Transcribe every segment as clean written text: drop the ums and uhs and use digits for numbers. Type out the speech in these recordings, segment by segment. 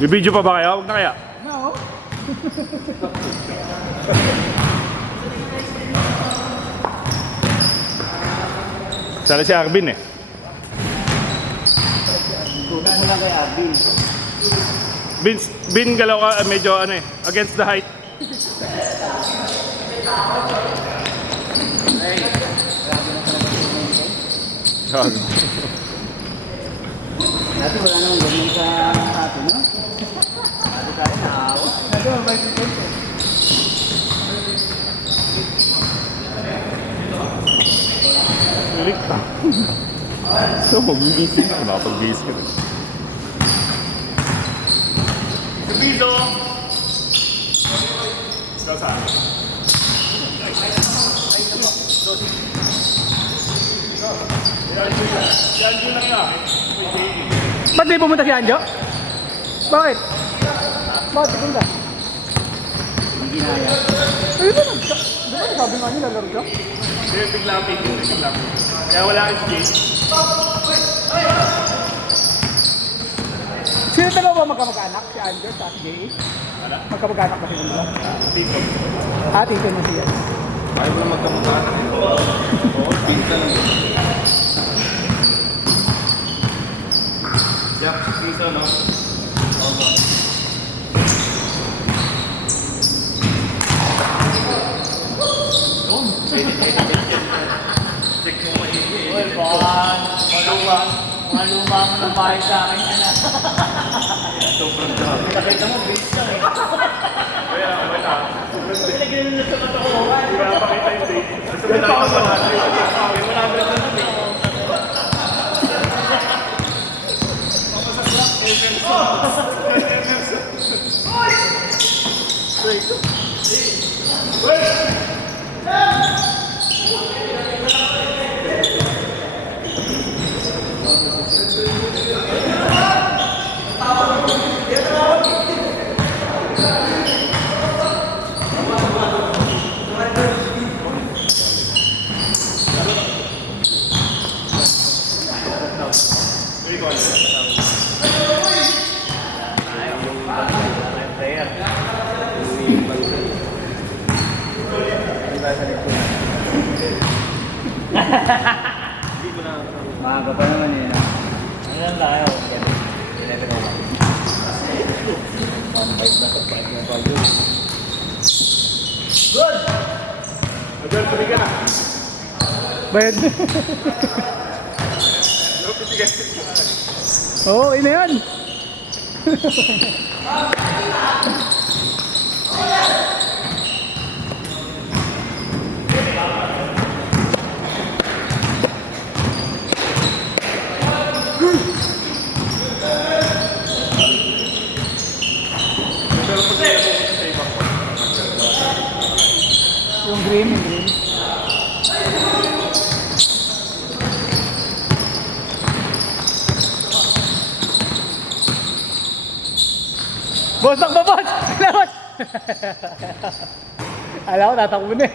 Bibidyo pa ba kayo? Huwag na kaya. No. Sana si Arvin eh. Kunan mo lang kay Arvin. Bin galaw ka medyo ano eh, against the height. Gago. Dati wala namang ganyan sa atin, no? Dati tayo naawa. Dati mabait yung konti. Lilik pa. So, mag-busy na. Nakapag-busy ka rin. Piso! Ikaw saan? Yan yun lang yan. Ba't di pumunta si Anjo? Bakit? Bakit pumunta? Hindi ginaya. Ayun ba? Di ba sabi nga niya lalaro siya? Hindi, biglamping. Kaya wala kang skate. Sino talaga ba magkamag-anak? Si Anjo sa JE? Wala? Magkamag-anak ba sila nila? Piso. Tito mo siya. Ayaw mo magkamukha. Oo, pinta lang. Yeah, piso no? Check mo maigi. Uy, mga luma mo ng bahay sa akin yan ah. Sobrang dami. Nakita mo, base lang eh. Kaya, wala. Pinagyan na sa katokohan. Hindi ka pakita yung date. Gusto mo tayo masanay. Wala ba na naman eh. Maaga pa naman eh. Ano lang tayo? Good! Adol, tuloy ka na. Bayad. Oo, ina yan. Yung green, yung green. Boss, takbo, boss! Salamat! Alam ko, tatakbo na eh.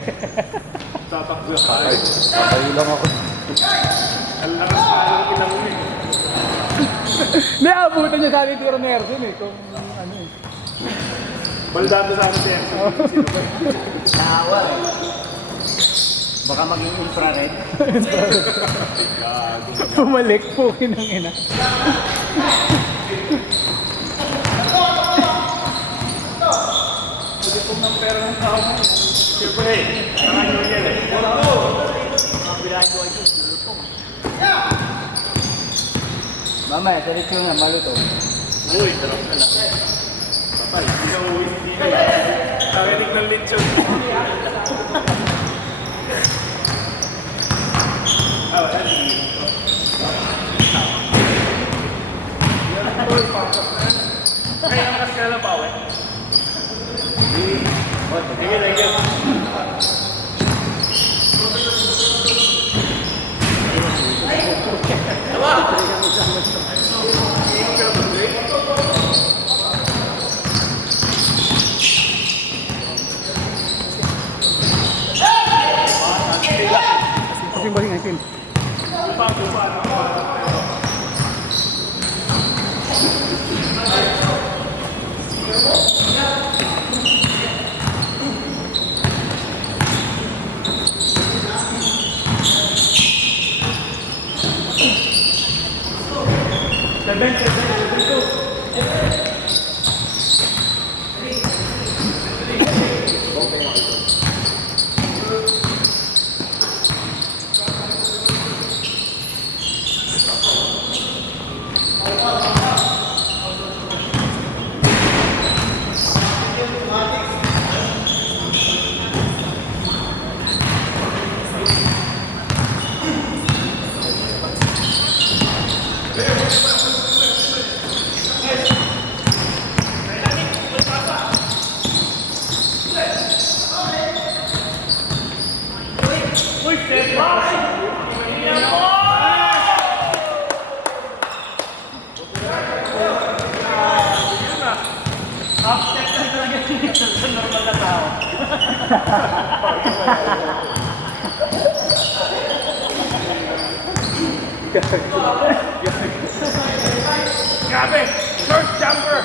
Tatakbo ka eh. Tayo lang ako. Ang lakas na yung kinamo eh. Hindi, abutan niya sa akin tiro na Erson eh. Kung ano eh. Baldado sa akin si Erson. Naawa eh. Baka maging infrared. Bumalik po, kinang ina. Kung ng pera ng tao mo, siyempre eh. Saan nyo yan eh. Kabilaan ko ay lulutong. Mamaya, salit ko nga, maluto. Uy, sarap na lang. Kapal, hindi ka uwi, hindi ka. Nakinig ng lechon. Ah, wala, hindi. Kaya ang kas ka lang pa, eh. Sige, thank you. Bossing, bossing, item. Grabe! First jumper!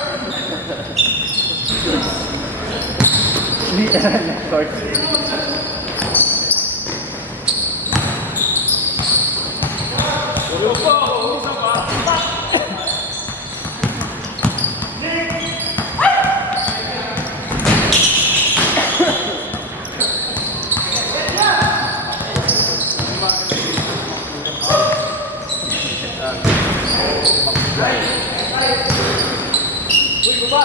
Literal na short. Ulo po! Isa pa! Uy, baba!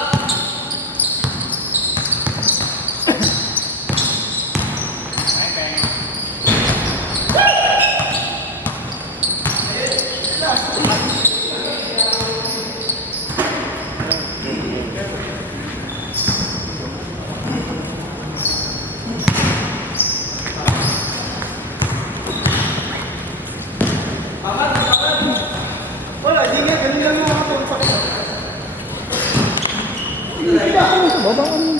Wala, di nga, ganun lang yung mga tumpak. Baba ka naman.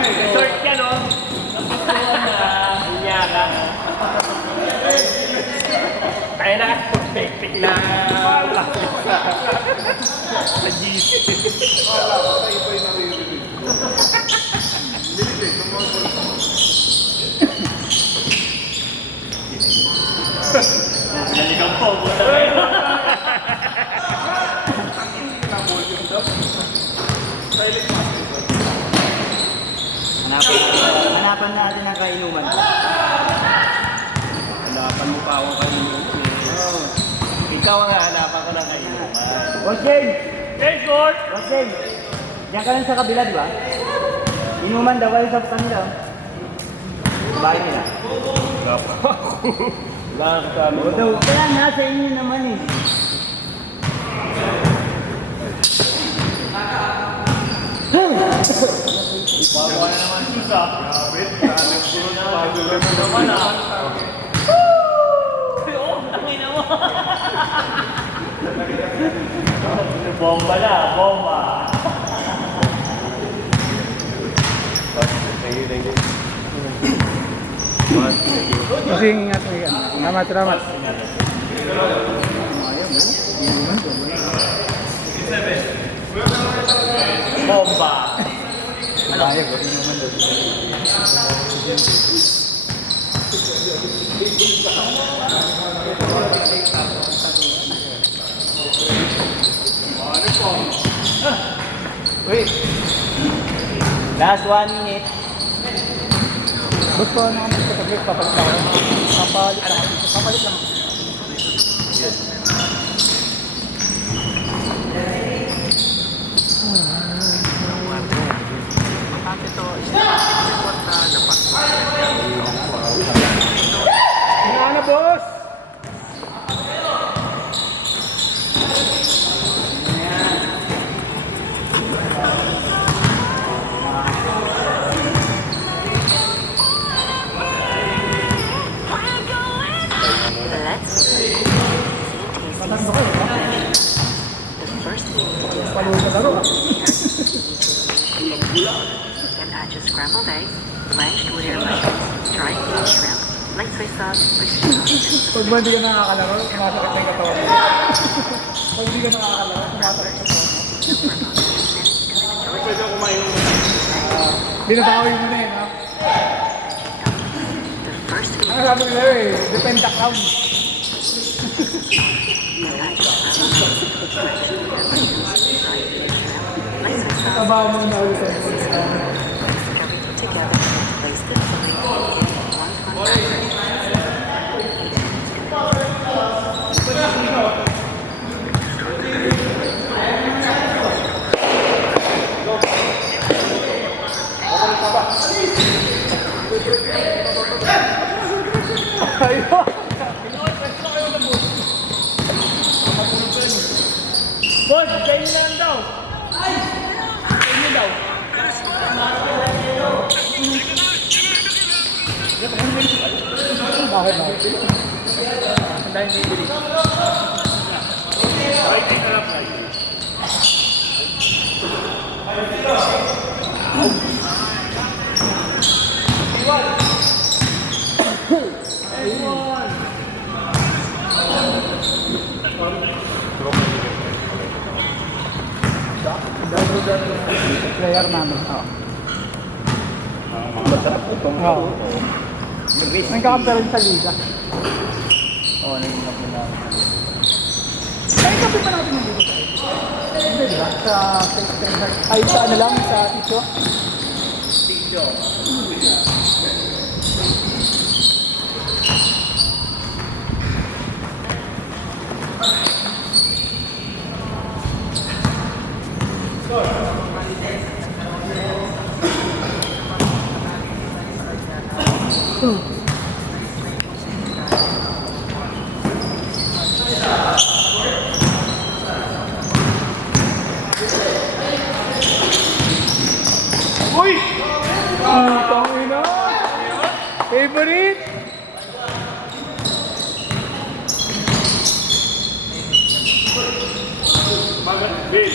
Resort ka, no? Napusuan na. Inya ka. Kaya na, perfect na. Sa GC. Naligang po, buta kayo. Hanapan natin ang kainuman. Hanapan mo pa ako kainuman. Ikaw ang hanapan ko ng kainuman. Boss James! Hey, Gord! Boss James! Diyan ka lang sa kabila, di ba? Inuman daw kayo sa kanila. Bahay nila. Wala pa. Wala ka sa amin. Kaya nasa inyo naman eh. Bago na naman sisa. Grabe. Bago na naman ah. Oo, tangin na mo. Bomba na, bomba. Sige, ingat mo yan. Salamat, salamat. Bomba! Ayag, hindi naman doon. Wait. Last 1 minute. Gusto na kami sa taglit, papalit lang ako. Papalit lang ako. Papalit lang ako. Ano, boss? Paluto na rin. And add your scrambled eggs, blanched with your mushrooms, dried bean shrimp, light soy sauce, oyster sauce, Pag ba hindi ka nakakalaro, sumasakit na yung katawan mo. Pag hindi ka nakakalaro, sumasakit na katawan mo. Pwede ako kumain ng Binabawi mo na yun, ha? the first food Ano sabi nila eh, depend the clown. Tabaho mo na ulit sa'yo. everything together, place the filling in one fun batter. Ayun! Boss, kayo na lang daw. Kayo daw. Bakit na? Ang dahil bibili. Player namin. Oo. masarap itong Oo. Nagkakampi rin sa liga. Oo, nag-inap mo na. Ay, kapi pa natin yung dito sa hindi, di ba? Sa ay, sa ano lang, sa ito. Tissue. Uy! Putang ina! Favorite! Bill!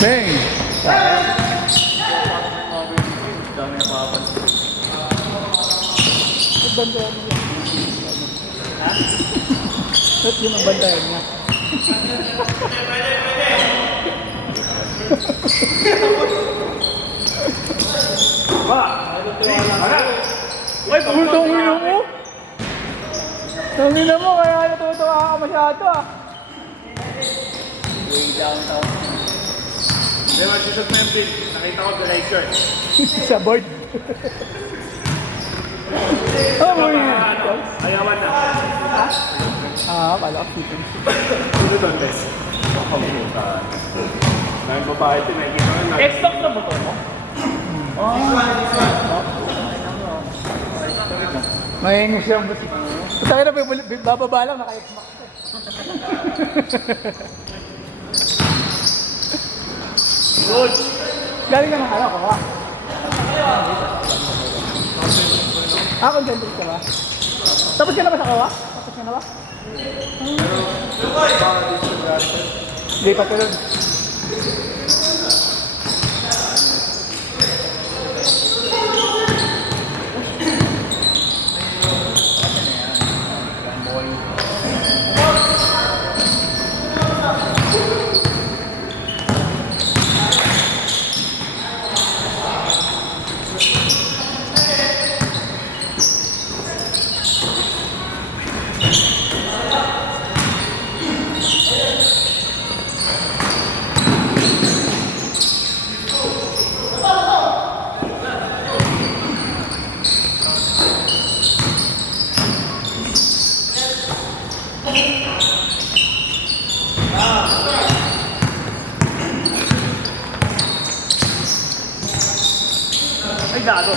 Bang! Dami na papansin. Ba't bantayan mo yan? Ba't yun ang bantayan niya? Ba! Ano? Uy, putang ina mo! Tangina mo, kaya natutuwa ka masyado ah. Way downtown. May magsusot mo yung Bill. Nakita ko the shirt. Sa board. Oh, mo yun. Ayawan na. Ah, pala ko chicken. Ano doon, Bes? Pakamutan. Ngayon babae ito, nakikita ko na. X-Stock na ba ito mo? Mahingos siyang buti. Tayo na, bababa lang, naka-X-Max. Good! Galing ka ng ano, kawa? Ah, concentric ka ba? Tapos ka na ba sa kawa? Tapos ka na ba? Hindi pa tulog. Ay, gago.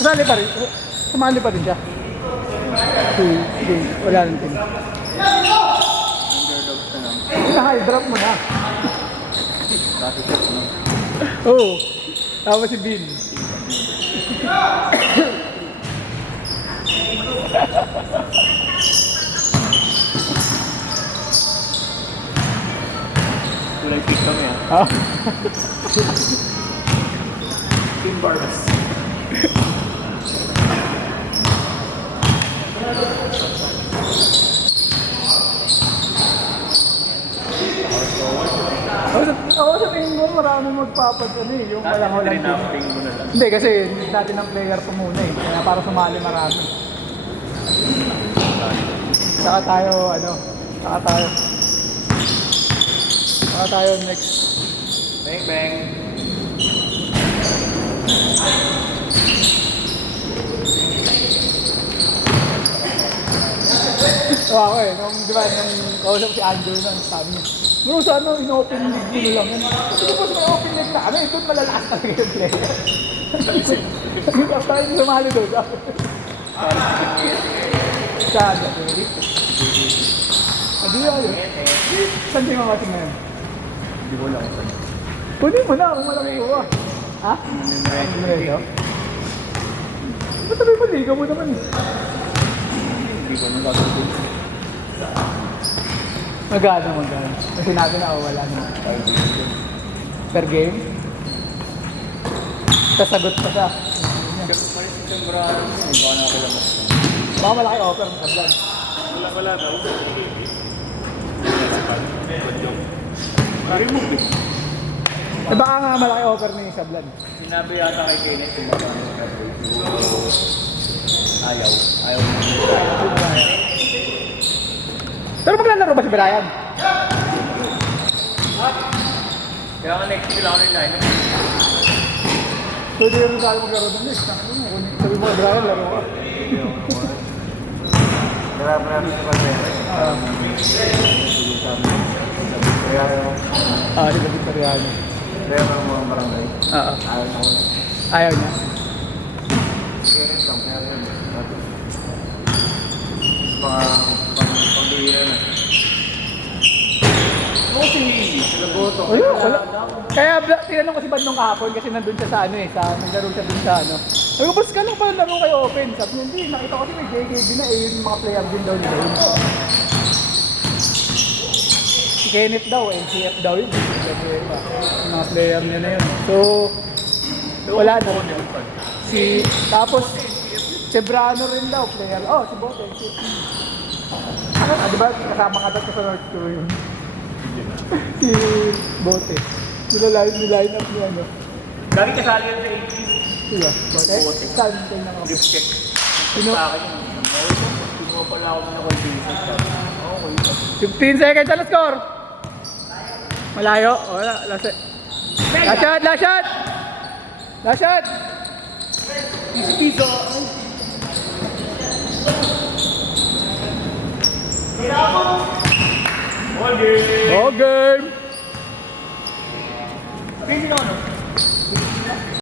Sumali pa rin. Sumali pa rin siya. Sige, wala nang team. High drop mo na. Oo. Tama si Bill. Kulay pick kami ah. Ah. Team Barbas. Ako sa tingin mo marami magpapadyan eh. Yung walang walang team. Rinapping mo na lang. Hindi kasi dati ng player ko muna eh. Kaya para sumali marami. Saka tayo next. Bang bang. Ako eh, nung di ba, nung kausap si Andrew nun, sabi niya, "Bro, sa ano, in-open league nyo lang yan." Kasi po sa open league na, doon malalakas talaga yung player. Sabi ko, tayo sumali doon. Saan? Adi yun. Saan di mga kasing ngayon? Hindi ko lang saan. Kunin mo na kung malaki ko ah. Ha? Numereto? Ba't sabi mo, liga mo naman eh. Hindi ko nang gagawin. Magkano. Kasi natin na wala na. Per game? Sasagot pa siya. September ano, hindi ko na ako lang. Baka malaki offer mo sa vlog. Wala daw. Remove eh. Eh baka nga malaki offer ni sa vlog. Sinabi yata kay Kenneth yung mga ayaw. Ayaw mo. Pero maglalaro ba si Brian? Kaya nga next week lang ako nila. Pwede yung tayo maglaro ng next. Sabi mo, Brian, laro ka. Marami sa pagkaya. Si David Mariano. Kaya mga mga barangay. Oo. Ayaw mo. Ayaw niya. Kenneth lang. Kaya yun. Mga pang-bihira na. Oo, si Lagoto. Ayun, wala. Kaya tinanong ko si Bandong kahapon kasi nandun siya sa ano eh, naglaro siya dun sa ano. Sabi ko, boss, kailan pala laro kayo open? Sabi niya, hindi, nakita ko kasi may JKB na eh, yung mga player din daw nila yun. Si Kenneth daw, NCF daw yun. Yung mga player niya na yun. So, wala na. Tapos, Cebrano rin daw, player. Oh, si Bote, NCF. Di ba, kasama ka daw sa North Korea yun. Si Bote. Niline up niya, no? Lagi kasali yun sa 18. Sila, Bote? Saan tayo na ako? Lip check. Sino? Sa akin yun. Sino pala ako na condition. Okay. 15 seconds na score! Malayo? Wala, last shot! Last shot! Last shot! Piso! All game! Ball game! Piso!